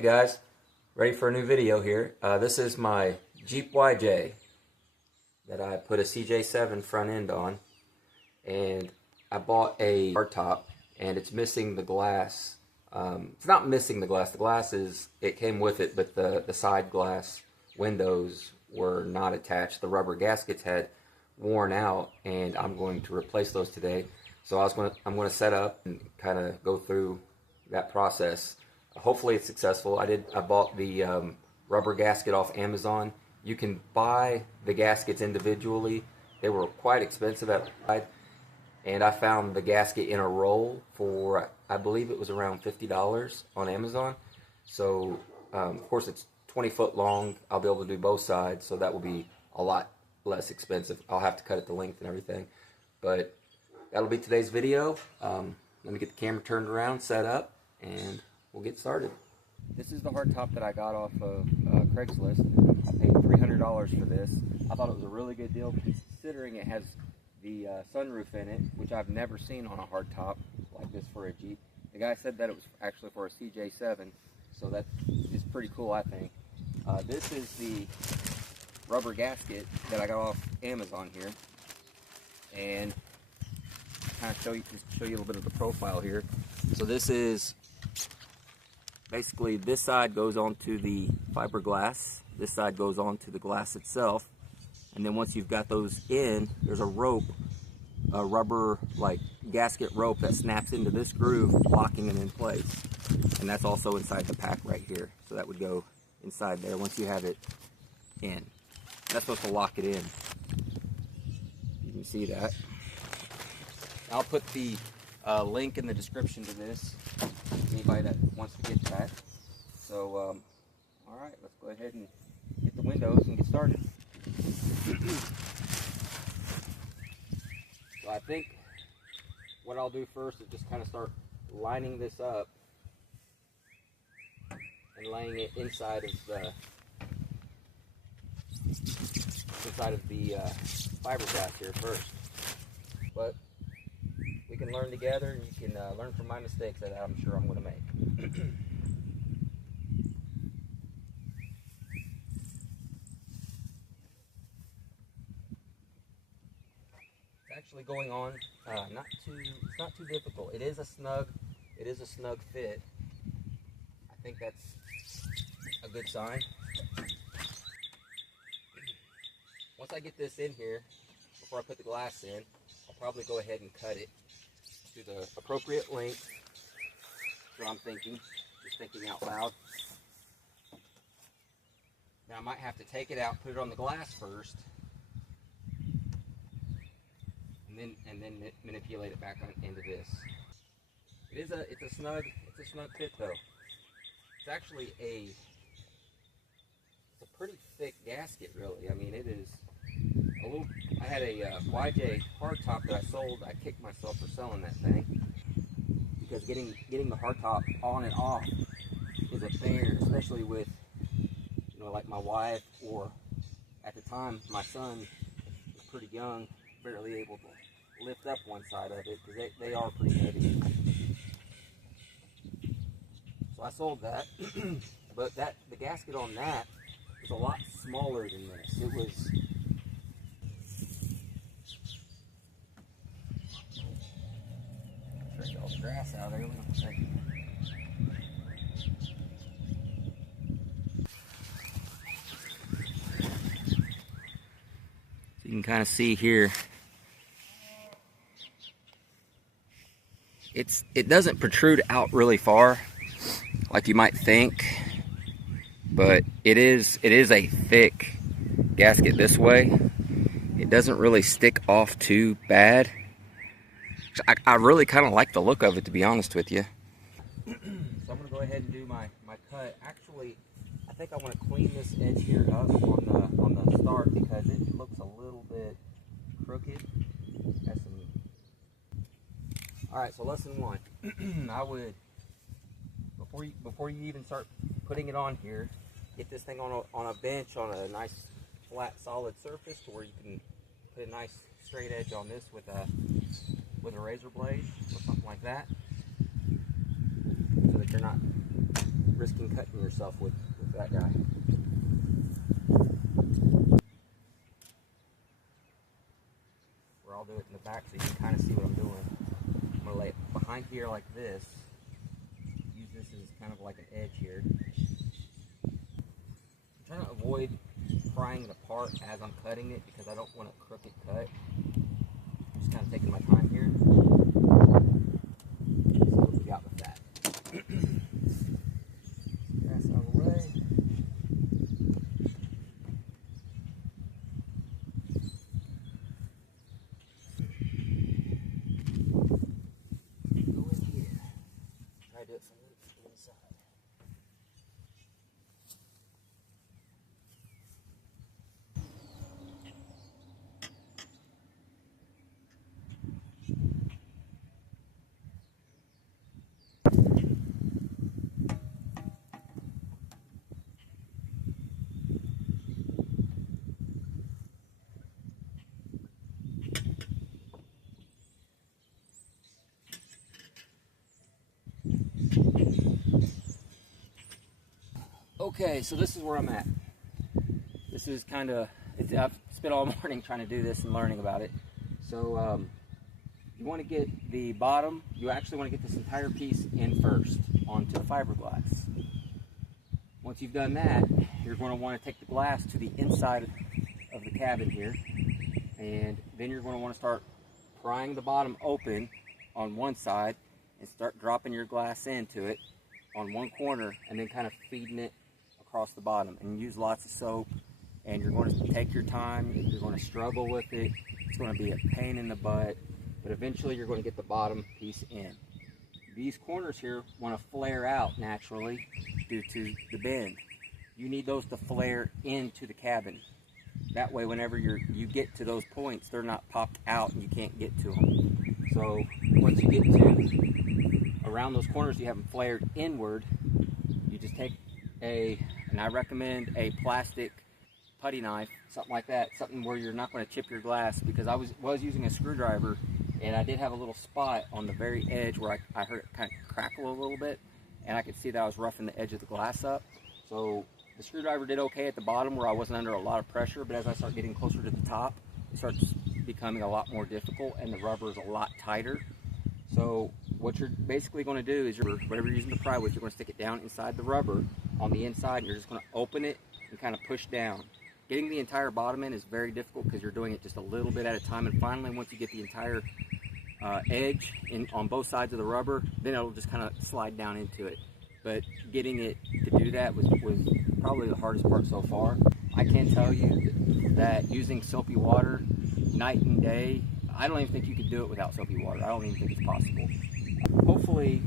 Hey guys, ready for a new video here. This is my Jeep YJ that I put a CJ7 front end on, and I bought a hardtop and it's missing the glass. It's not missing the glass it came with it, but the side glass windows were not attached. The rubber gaskets had worn out, and I'm going to replace those today. So I'm going to set up and kind of go through that process. Hopefully it's successful. I bought the rubber gasket off Amazon. You can buy the gaskets individually. They were quite expensive at the time, and I found the gasket in a roll for, I believe it was around $50 on Amazon. So of course it's 20 foot long. I'll be able to do both sides, so that will be a lot less expensive. I'll have to cut it to length and everything, but that'll be today's video. Let me get the camera turned around, set up, and we'll get started. This is the hardtop that I got off of Craigslist. I paid $300 for this. I thought it was a really good deal considering it has the sunroof in it, which I've never seen on a hardtop like this for a Jeep. The guy said that it was actually for a CJ7, so that is pretty cool, I think. This is the rubber gasket that I got off Amazon here, and kind of show you a little bit of the profile here. So this is basically, this side goes onto the fiberglass, this side goes onto the glass itself, and then once you've got those in, there's a rope, a rubber like gasket rope that snaps into this groove, locking it in place, and that's also inside the pack right here. So that would go inside there once you have it in. That's supposed to lock it in. You can see that. I'll put the link in the description to this, anybody that wants to get that. So, alright, let's go ahead and get the windows and get started. So I think what I'll do first is just kind of start lining this up and laying it inside of the fiberglass here first. But we can learn together, and you can learn from my mistakes that I'm sure I'm going to make. It's actually going on it's not too difficult. It is a snug fit. I think that's a good sign. Once I get this in here, before I put the glass in, I'll probably go ahead and cut it to the appropriate length. That's what I'm thinking, just thinking out loud. Now I might have to take it out, put it on the glass first, and then manipulate it back into this. It's a snug fit though. It's actually it's a pretty thick gasket, really. I mean, it is a little. I had a YJ hardtop that I sold. I kicked myself for selling that thing because getting the hardtop on and off is a pain, especially with, you know, like my wife, or at the time my son was pretty young, barely able to lift up one side of it because they are pretty heavy. So I sold that, but the gasket on that was a lot smaller than this. It was. All the grass out there. So you can kind of see here, it doesn't protrude out really far like you might think, but it is a thick gasket this way. It doesn't really stick off too bad. I really kind of like the look of it, to be honest with you. So I'm going to go ahead and do my cut. Actually, I think I want to clean this edge here up on the start because it looks a little bit crooked. Alright, so lesson one. I would, before you even start putting it on here, get this thing on a bench on a nice flat solid surface to where you can put a nice straight edge on this with a razor blade or something like that, so that you're not risking cutting yourself with that guy. Where I'll do it in the back so you can kind of see what I'm doing. I'm going to lay it behind here like this. Use this as kind of like an edge here. I'm trying to avoid prying it apart as I'm cutting it because I don't want a crooked cut. I'm just kind of taking my time here. See what we got with that. Grass out of the way. Go in here. Try to do it from the inside. Okay, so this is where I'm at. This is kind of, I've spent all morning trying to do this and learning about it. So you want to get the bottom, you actually want to get this entire piece in first onto the fiberglass. Once you've done that, you're going to want to take the glass to the inside of the cabin here. And then you're going to want to start prying the bottom open on one side and start dropping your glass into it on one corner and then kind of feeding it across the bottom. And use lots of soap, and you're going to take your time. You're going to struggle with it. It's going to be a pain in the butt, but eventually you're going to get the bottom piece in. These corners here want to flare out naturally due to the bend. You need those to flare into the cabin. That way whenever you get to those points, they're not popped out and you can't get to them. So once you get to around those corners, you have them flared inward, you just take and I recommend a plastic putty knife, something like that, something where you're not going to chip your glass, because I was using a screwdriver and I did have a little spot on the very edge where I heard it kind of crackle a little bit, and I could see that I was roughing the edge of the glass up. So the screwdriver did okay at the bottom where I wasn't under a lot of pressure, but as I start getting closer to the top, it starts becoming a lot more difficult and the rubber is a lot tighter. So what you're basically going to do is whatever you're using to pry with, you're going to stick it down inside the rubber on the inside, and you're just going to open it and kind of push down. Getting the entire bottom in is very difficult because you're doing it just a little bit at a time, and finally once you get the entire edge on both sides of the rubber, then it'll just kind of slide down into it. But getting it to do that was probably the hardest part so far. I can tell you that using soapy water night and day, I don't even think you could do it without soapy water. I don't even think it's possible. Hopefully,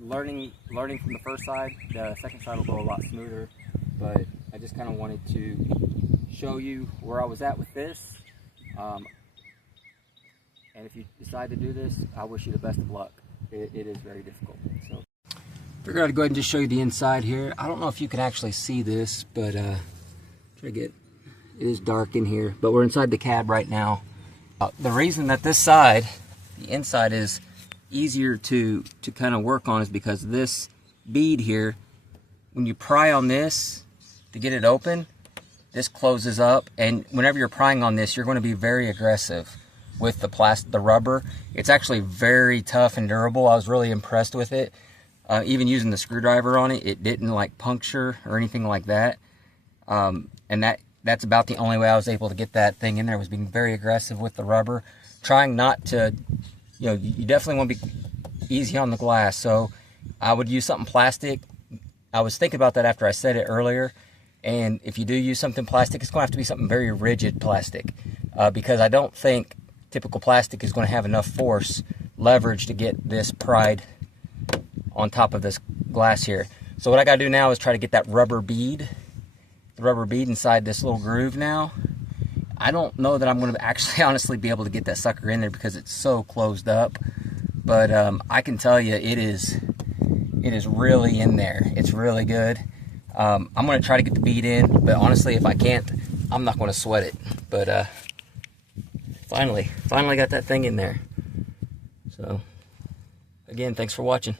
learning from the first side, the second side will go a lot smoother, but I just kind of wanted to show you where I was at with this. And if you decide to do this, I wish you the best of luck. It is very difficult. So, figured I'd go ahead and just show you the inside here. I don't know if you can actually see this, but try to get, it is dark in here, but we're inside the cab right now. The reason that this side, the inside, is easier to kind of work on is because this bead here, when you pry on this to get it open, this closes up, and whenever you're prying on this, you're going to be very aggressive with the rubber. It's actually very tough and durable. I was really impressed with it. Even using the screwdriver on it, it didn't like puncture or anything like that. And that's about the only way I was able to get that thing in there, was being very aggressive with the rubber, trying not to, you definitely want to be easy on the glass. So I would use something plastic. I was thinking about that after I said it earlier. And if you do use something plastic, it's going to have to be something very rigid plastic, because I don't think typical plastic is going to have enough force, leverage to get this pried on top of this glass here. So what I got to do now is try to get that rubber bead inside this little groove now. I don't know that I'm going to actually honestly be able to get that sucker in there because it's so closed up, but I can tell you it is really in there. It's really good. I'm going to try to get the bead in, but honestly, if I can't, I'm not going to sweat it. But finally got that thing in there. So again, thanks for watching.